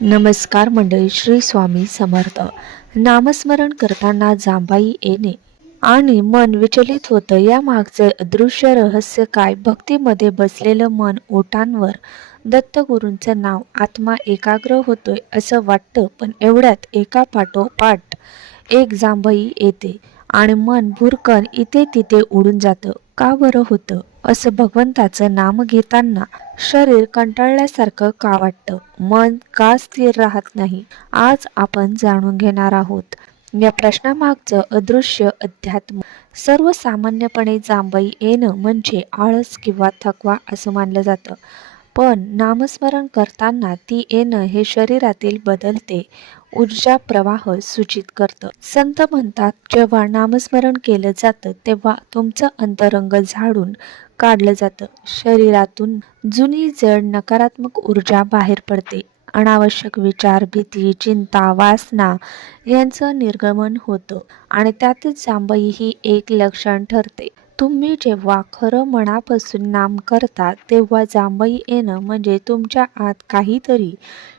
नमस्कार मंडळी श्री स्वामी समर्थ. नामस्मरण करताना जांभाई येणे आणि मन विचलित होतं. या मागचे अदृश्य रहस्य काय? भक्तीमध्ये बसलेलं मन ओटांवर दत्तगुरूंचं नाव आत्मा एकाग्र होतोय असं वाटतं पण एवढ्यात एका पाठोपाठ एक जांभई येते आणि मन भुरकन इथे तिथे उडून जातं. का बरं होतं? असं भगवंताचं नाम घेताना शरीर कंटाळल्यासारखं का वाटतं? मन का स्थिर राहत नाही? आज आपण जाणून घेणार आहोत. या प्रश्नामागचं अदृश्य अध्यात्म. सर्वसामान्यपणे जांभई येणं म्हणजे आळस किंवा थकवा असं मानलं जातं. पण नामस्मरण करताना ती येणं हे शरीरातील बदलते ऊर्जा प्रवाह सूचित करतं. संत म्हणतात जेव्हा नामस्मरण केलं जातं तेव्हा तुमचं अंतरंग झाडून काढलं जातं. शरीरातून जुनी जड नकारात्मक ऊर्जा बाहेर पडते. अनावश्यक विचार भीती चिंता वासना यांचं निर्गमन होतं आणि त्यातच जांभई ही एक लक्षण ठरते. तुम्ही जेव्हा खरं मनापासून नाम करता तेव्हा जांभई येणं म्हणजे तुमच्या आत काहीतरी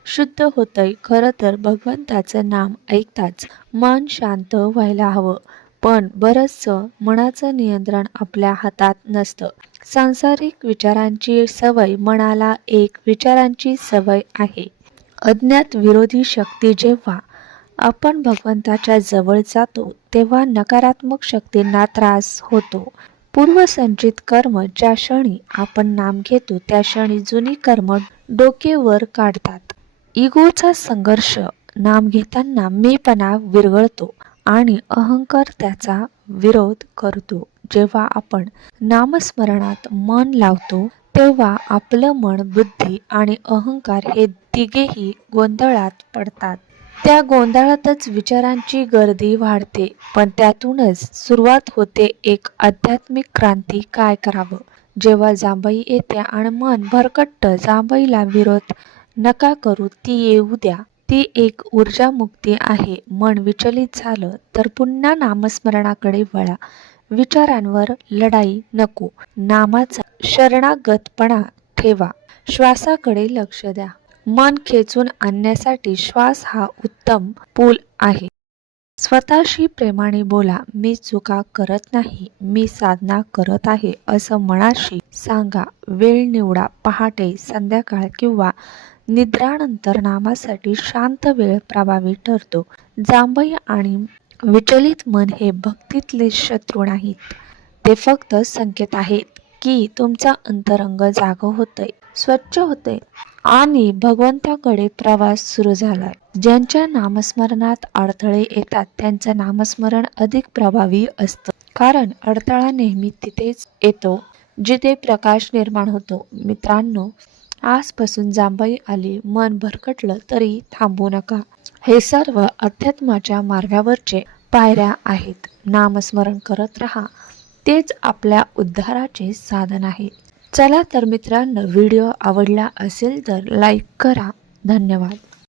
शुद्ध होतंय. खरं तर भगवंताचं नाम ऐकताच मन शांत व्हायला हवं. पण बरंचसं मनाचं नियंत्रण आपल्या हातात नसतं. सांसारिक विचारांची सवय मनाला एक विचारांची सवय आहे. अज्ञात विरोधी शक्ती जेव्हा आपण भगवंताच्या जवळ जातो तेव्हा नकारात्मक शक्तींना त्रास होतो. पूर्वसंचित कर्म ज्या क्षणी आपण नाम घेतो त्या क्षणी जुनी कर्म डोकेवर काढतात. इगोचा संघर्ष नाम घेताना मीपणा विरघळतो आणि अहंकार त्याचा विरोध करतो. जेव्हा आपण नामस्मरणात मन लावतो तेव्हा आपलं मन बुद्धी आणि अहंकार हे तिघेही गोंधळात पडतात. त्या गोंधळातच विचारांची गर्दी वाढते पण त्यातूनच सुरुवात होते एक आध्यात्मिक क्रांती काय करावं? जेव्हा जांभई येते आणि मन भरकट्ट जांभईला विरोध नका करू ती येऊ द्या. ती एक ऊर्जा मुक्ती आहे. मन विचलित झालं तर पुन्हा नामस्मरणाकडे वळा. विचारांवर लढाई नको. नामाचा शरणागतपणा ठेवा. श्वासाकडे लक्ष द्या. मन खेचून आणण्यासाठी श्वास हा उत्तम पूल आहे. स्वतःशी प्रेमाने बोला मी चुका करत नाही मी साधना करत आहे असं मनाशी सांगा. वेळ निवडा पहाटे संध्याकाळ किंवा निद्रानंतर नामासाठी शांत वेळ प्रभावी ठरतो. जांभई आणि विचलित मन हे भक्तीतले शत्रू नाहीत. ते फक्त संकेत आहेत की तुमचा अंतरंग जाग होतय स्वच्छ होते आणि भगवंताकडे प्रवास सुरू झालाय ज्यांच्या नामस्मरणात अडथळे येतात त्यांचं नामस्मरण अधिक प्रभावी असतं. कारण अडथळा नेहमी तिथेच येतो जिथे प्रकाश निर्माण होतो. मित्रांनो आजपासून जांभई आली मन भरकटलं तरी थांबू नका. हे सर्व अध्यात्माच्या मार्गावरचे पायऱ्या आहेत. नामस्मरण करत राहा. तेच आपल्या उद्धाराचे साधन आहे. चला तर मित्रांनो व्हिडिओ आवडला असेल तर लाईक करा. धन्यवाद.